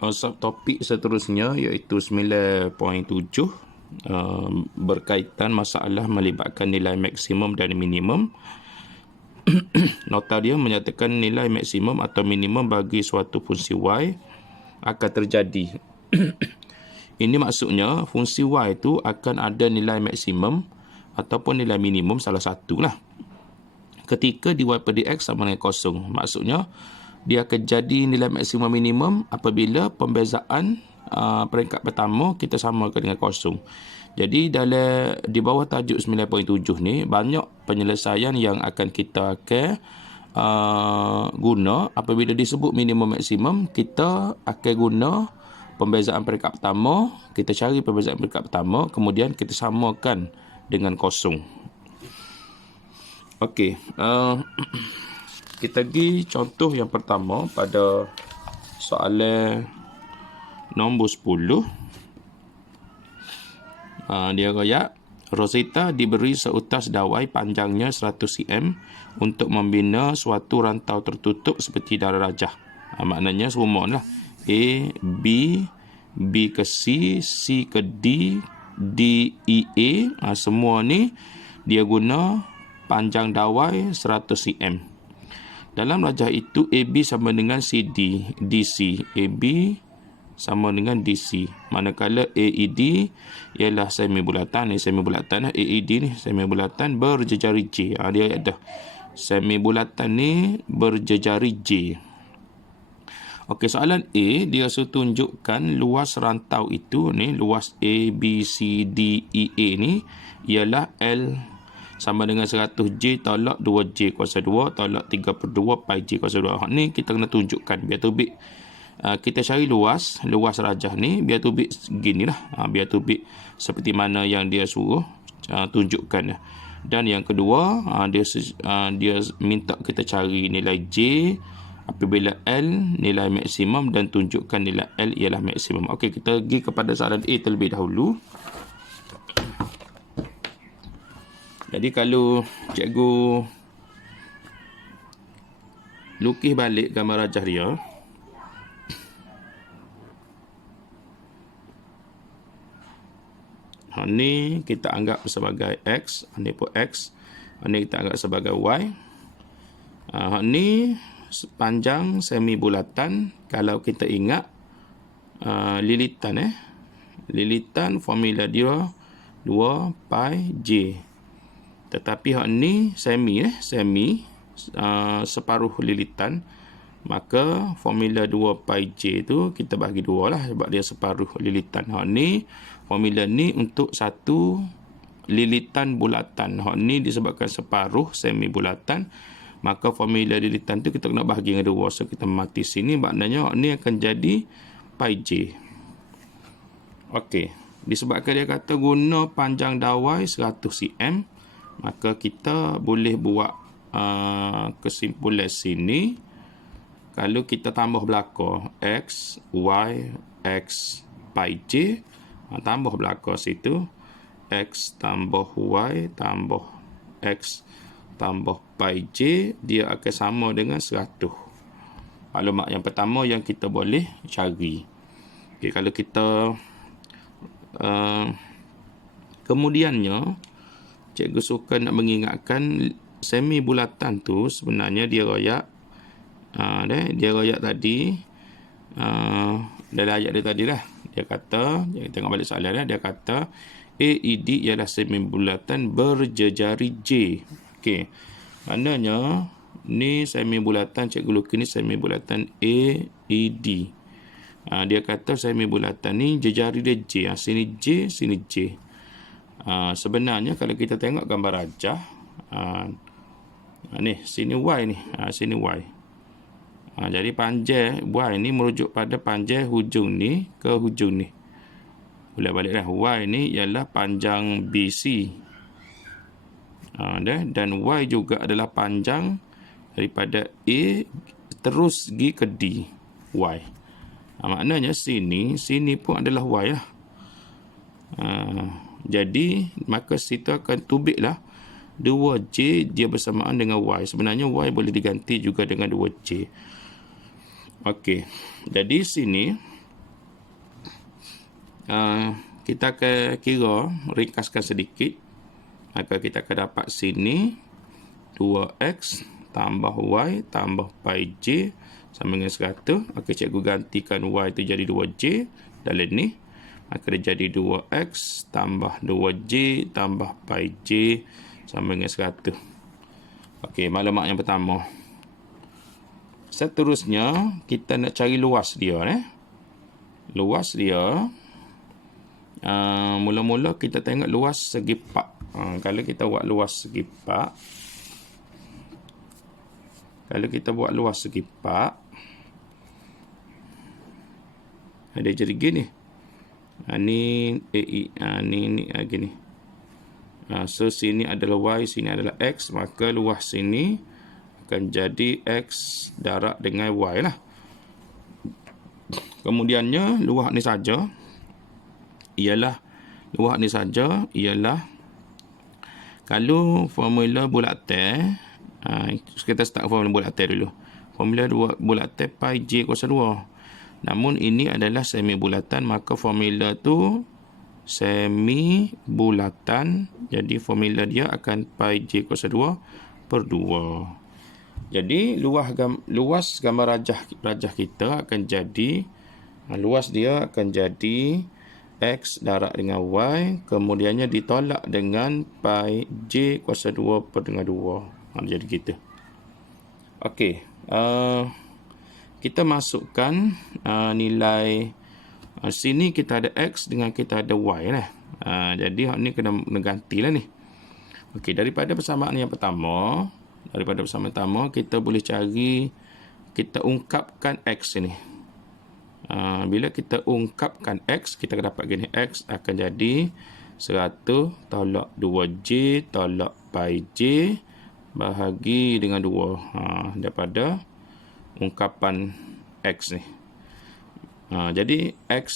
subtopik seterusnya iaitu 9.7 berkaitan masalah melibatkan nilai maksimum dan minimum. Nota dia menyatakan nilai maksimum atau minimum bagi suatu fungsi y akan terjadi. Ini maksudnya fungsi y itu akan ada nilai maksimum ataupun nilai minimum salah satu lah ketika dy per dx sama dengan kosong. Maksudnya dia akan jadi nilai maksimum minimum apabila pembezaan peringkat pertama kita samakan dengan kosong. Jadi di bawah tajuk 9.7 ni banyak penyelesaian yang akan kita guna apabila disebut minimum maksimum. Kita akan guna pembezaan peringkat pertama, kita cari pembezaan peringkat pertama, kemudian kita samakan dengan kosong. Okey, kita pergi contoh yang pertama pada soalan nombor 10. Dia royak, Rosetta diberi seutas dawai panjangnya 100 cm untuk membina suatu rantau tertutup seperti darah rajah. Maknanya semua lah. A, B, B ke C, C ke D, D, E, A. Semua ni dia guna panjang dawai 100 cm. Dalam rajah itu, AB sama dengan CD, DC. AB sama dengan DC. Manakala AED ialah semi bulatan. Ni semi bulatan. AED ni semi bulatan berjejari J. Dia ada. Semi bulatan ni berjejari J. Okey, soalan A, dia tunjukkan luas rantau itu, ni luas A, B, C, D, E, A ni ialah L sama dengan 100J tolak 2J kuasa 2 tolak 3/2 pi J kuasa 2. Ni kita kena tunjukkan biar tubik. Kita cari luas rajah ni biar tubik gini lah. Biar tubik seperti mana yang dia suruh tunjukkan. Dan yang kedua, dia minta kita cari nilai J apabila L nilai maksimum dan tunjukkan nilai L ialah maksimum. Okey, kita pergi kepada soalan A terlebih dahulu. Jadi kalau cikgu lukis balik gambar rajah dia, ni kita anggap sebagai X, ni pun X, ni kita anggap sebagai Y. Ni panjang semi bulatan. Kalau kita ingat lilitan lilitan formula dia 2 pi J. Tetapi ni semi separuh lilitan, maka formula 2 pi J tu kita bagi 2 lah sebab dia separuh lilitan. Ni formula ni untuk satu lilitan bulatan. Ni disebabkan separuh semi bulatan, maka formula lilitan tu kita kena bahagi dengan 2. So kita mati sini, maknanya ni akan jadi pi J. Okey, disebabkan dia kata guna panjang dawai 100 cm, maka kita boleh buat kesimpulan sini. Kalau kita tambah belakang X, Y, X, pi J, tambah belakang situ X tambah Y tambah X tambah pi J, dia akan sama dengan 100. Maklumat yang pertama yang kita boleh cari. Okay, kalau kita kemudiannya cikgu suka nak mengingatkan semi bulatan tu sebenarnya dia royak tadi dari ayat dia tadi lah. Dia kata, kita tengok balik soalan dia kata AED ialah semi bulatan berjejari J. Okey, maknanya ni semi bulatan, cikgu lukis ni semi bulatan AED. Dia kata semi bulatan ni jejari dia J. Sini J, sini J. Sebenarnya kalau kita tengok gambar rajah, ni sini Y ni, sini Y. Jadi panjang Y ni merujuk pada panjang hujung ni ke hujung ni. Boleh balik dah. Y ni ialah panjang BC. Dan Y juga adalah panjang daripada A terus pergi ke D. Y. Maknanya sini pun adalah Y lah. Jadi maka situ akan tubiklah 2J dia bersamaan dengan Y. Sebenarnya Y boleh diganti juga dengan 2J. Okey. Jadi sini kita akan kira, ringkaskan sedikit. Maka kita akan dapat sini 2x tambah y tambah pi j sama dengan 100. Maka cikgu gantikan y itu jadi 2j dalam ni. Maka dia jadi 2x tambah 2j tambah pi j sama dengan 100. Okey, maklumat yang pertama. Seterusnya, kita nak cari luas dia. Luas dia, mula-mula kita tengok luas segi pak. Kalau kita buat luas segi pak, dia jadi gini. Ni gini. So sini adalah y, sini adalah x, maka luas sini akan jadi x darab dengan y lah. Kemudiannya luas ni saja ialah kalau formula bulat-tel, kita start formula bulat-tel dulu. Formula bulat-tel pi j kuasa 2. Namun ini adalah semi bulatan, maka formula tu semi bulatan. Jadi formula dia akan pi j kuasa 2 per 2. Jadi luas gambar rajah kita akan jadi, luas dia akan jadi x darab dengan y, kemudiannya ditolak dengan pi j kuasa 2 per dengan 2. Jadi gitu. Okey, kita masukkan nilai. Sini kita ada x dengan kita ada y lah. Jadi ni kena gantilah ni. Okey, daripada persamaan yang pertama, kita boleh cari, kita ungkapkan x ini. Bila kita ungkapkan x, kita akan dapat gini. X akan jadi 100 tolak 2j tolak pi j bahagi dengan 2. Daripada ungkapan x ni. Jadi x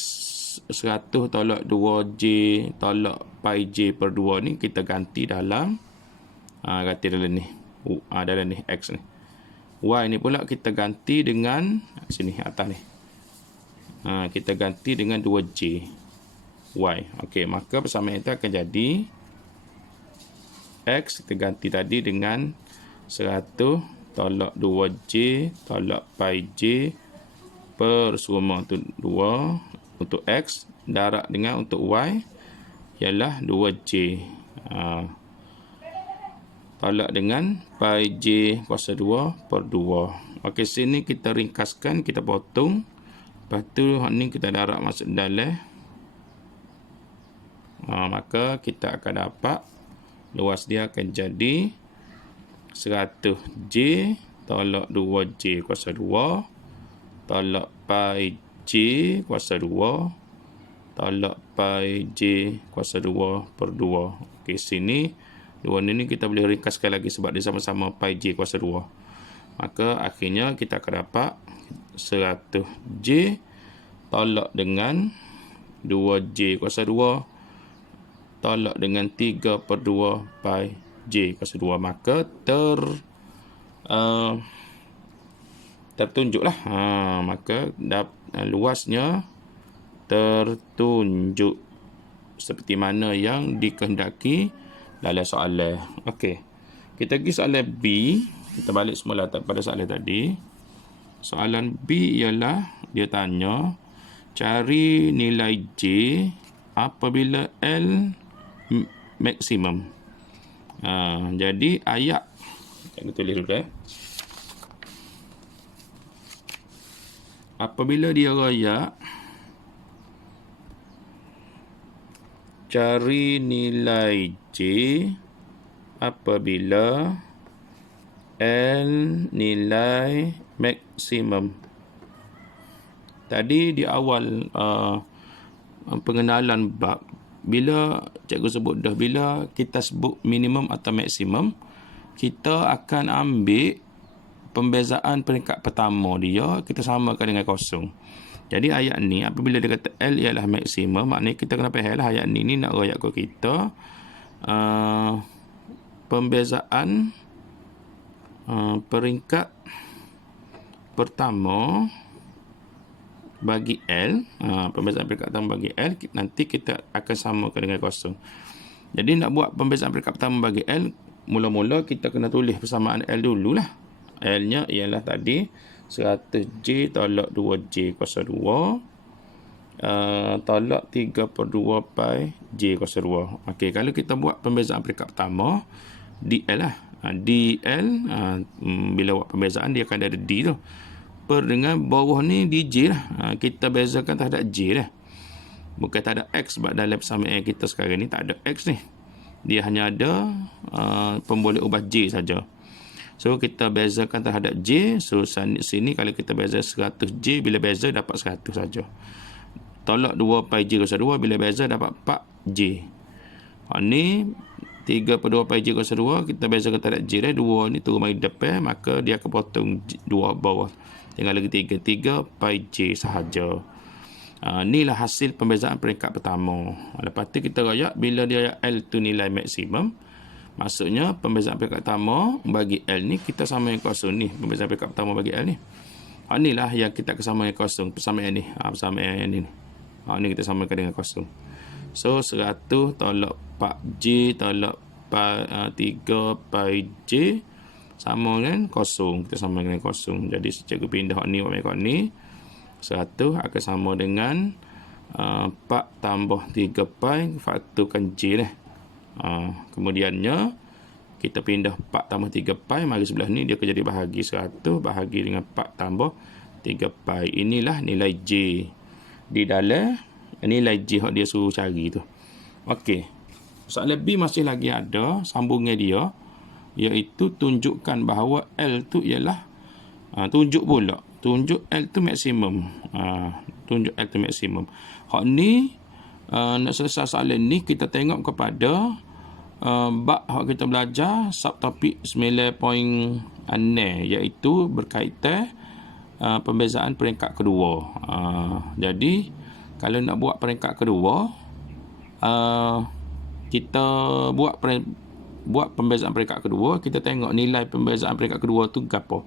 100 tolak 2j tolak pi j per 2 ni kita ganti dalam ni. Dalam ni x ni. Y ni pula kita ganti dengan sini atas ni. Kita ganti dengan 2j y. Okey, maka persamaan itu akan jadi x kita ganti tadi dengan 100 tolak 2j tolak pi j per semua untuk 2 untuk x, darab dengan untuk y ialah 2j tolak dengan pi j kuasa 2 per 2. Okey, sini kita ringkaskan, kita potong. Lepas tu ni kita darab masuk dalam. Maka kita akan dapat luas dia akan jadi 100j tolak 2j kuasa 2 tolak pi j kuasa 2 tolak pi j kuasa 2 per 2. Okey, sini 2 ni kita boleh ringkaskan lagi sebab dia sama-sama pi j kuasa 2. Maka akhirnya kita akan dapat 100j tolak dengan 2j kuasa 2 tolak dengan 3 per 2 pi j kuasa 2. Maka tertunjuklah. Maka luasnya tertunjuk seperti mana yang dikehendaki dalam soalan. Okey, kita pergi soalan B. Kita balik semula pada soalan tadi. Soalan B ialah dia tanya cari nilai J apabila L maksimum. Jadi ayat kita tulis dulu. Apabila dia raya cari nilai J apabila L nilai maksimum. Tadi di awal pengenalan bab, bila cikgu sebut dah, bila kita sebut minimum atau maksimum, kita akan ambil pembezaan peringkat pertama dia, kita samakan dengan kosong. Jadi ayat ni apabila dia kata L ialah maksimum, maknanya kita kena faham lah ayat ni nak rayak ke kita pembezaan peringkat pertama bagi L, pembezaan peringkat pertama bagi L, nanti kita akan samakan dengan kosong. Jadi nak buat pembezaan peringkat pertama bagi L, mula-mula kita kena tulis persamaan L dululah. L-nya ialah tadi 100J tolak 2J kuasa 2 tolak 3/2 pi J kuasa 2. Okey, kalau kita buat pembezaan peringkat pertama, DL lah. DL, bila buat pembezaan dia akan ada D tu. Per dengan bawah ni DJ lah. Kita bezakan terhadap J lah. Bukan tak ada X, sebab dalam persamaan kita sekarang ni tak ada X ni. Dia hanya ada pemboleh ubah J saja. So kita bezakan terhadap J. So sini kalau kita beza 100J, bila beza dapat 100 saja. Tolak 2 pi J kuasa 2, bila beza dapat 4J. Ni 3/2 pi J kuasa 2, kita bezakan terhadap J dah. 2 ni turun mari depan, maka dia akan potong 2 bawah. Tinggal lagi 3 pi J sahaja. Inilah hasil pembezaan peringkat pertama. Lepas tu kita royak bila dia L tu nilai maksimum. Maksudnya pembezaan peringkat pertama bagi L ni kita samakan kosong ni. Pembezaan peringkat pertama bagi L ni. Inilah yang kita akan samakan kosong. Persamaan ni. Persamaan ni. Ni kita samakan dengan kosong. So 100 tolak 4J tolak 3 pi J sama dengan kosong. Kita samakan dengan kosong. Jadi cikgu pindah ni buat mereka ni. 100 akan sama dengan 4 tambah 3 pi faktorkan J dah. Kemudiannya kita pindah 4 tambah 3 pi mari sebelah ni, dia akan jadi bahagi 100 bahagi dengan 4 tambah 3 pi. Inilah nilai J di dalam nilai J yang dia suruh cari tu. Okey, soalan B masih lagi ada sambungan dia, iaitu tunjukkan bahawa L tu ialah tunjuk L tu maksimum. Tunjuk L tu maksimum. Hak ni nak selesai soalan ni, kita tengok kepada bab hak kita belajar subtopik 9.6, iaitu berkaitan pembezaan peringkat kedua. Jadi kalau nak buat peringkat kedua, kita buat pembezaan peringkat kedua, kita tengok nilai pembezaan peringkat kedua tu gapo.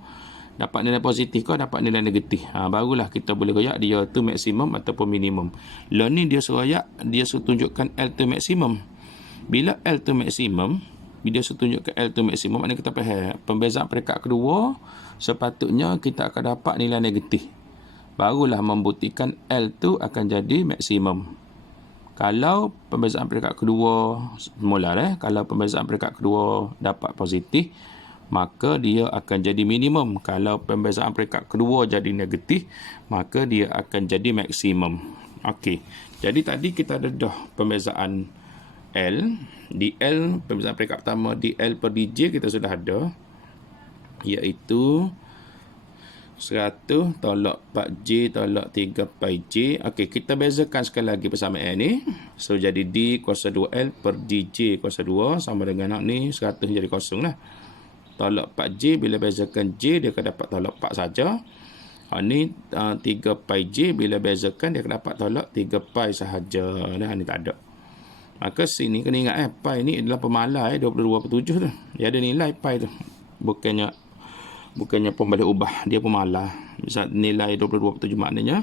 Dapat nilai positif ke dapat nilai negatif. Barulah kita boleh royak dia tu maksimum ataupun minimum. Lah ni dia suruh royak, dia suruh tunjukkan L tu maksimum. Bila L tu maksimum, bila dia suruh tunjukkan L tu maksimum, maknanya kita faham pembezaan peringkat kedua sepatutnya kita akan dapat nilai negatif. Barulah membuktikan L tu akan jadi maksimum. Kalau pembezaan peringkat kedua mula kalau pembezaan peringkat kedua dapat positif, maka dia akan jadi minimum. Kalau pembezaan peringkat kedua jadi negatif, maka dia akan jadi maksimum. Okey. Jadi tadi kita ada dah pembezaan L, DL, pembezaan peringkat pertama DL per DJ kita sudah ada, iaitu 100 tolak 4J tolak 3 pi J. Okey, kita bezakan sekali lagi persamaan ni. So jadi D kuasa 2L per DJ kuasa 2 sama dengan ni 100 jadi kosong lah. Tolak 4J, bila bezakan J dia akan dapat tolak 4 saja. Ni 3 pi J, bila bezakan dia akan dapat tolak 3 pi sahaja. Ni tak ada. Maka sini kena ingat pi ni adalah pemalai 22/7 tu. Dia ada nilai pi tu. Bukannya pemboleh ubah, dia pemalai. Misal nilai 22/7 maknanya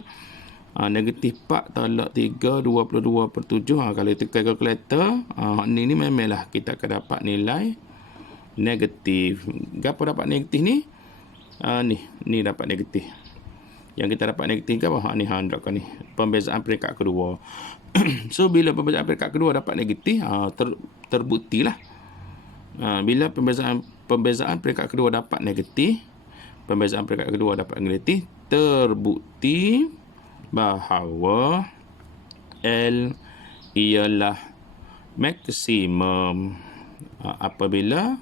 negatif 4 tolak 3 22/7. Kalau itu kalkulator, ni memanglah kita akan dapat nilai negatif. Gapo dapat negatif ni? Ni dapat negatif. Yang kita dapat negatif ke apa? Ni ni pembezaan peringkat kedua. So bila pembezaan peringkat kedua dapat negatif, terbuktilah. Bila pembezaan peringkat kedua dapat negatif, pembezaan peringkat kedua dapat negatif, terbukti bahawa L ialah maksimum apabila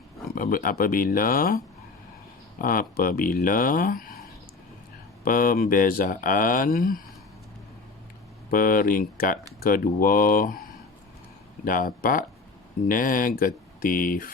pembezaan peringkat kedua dapat negatif.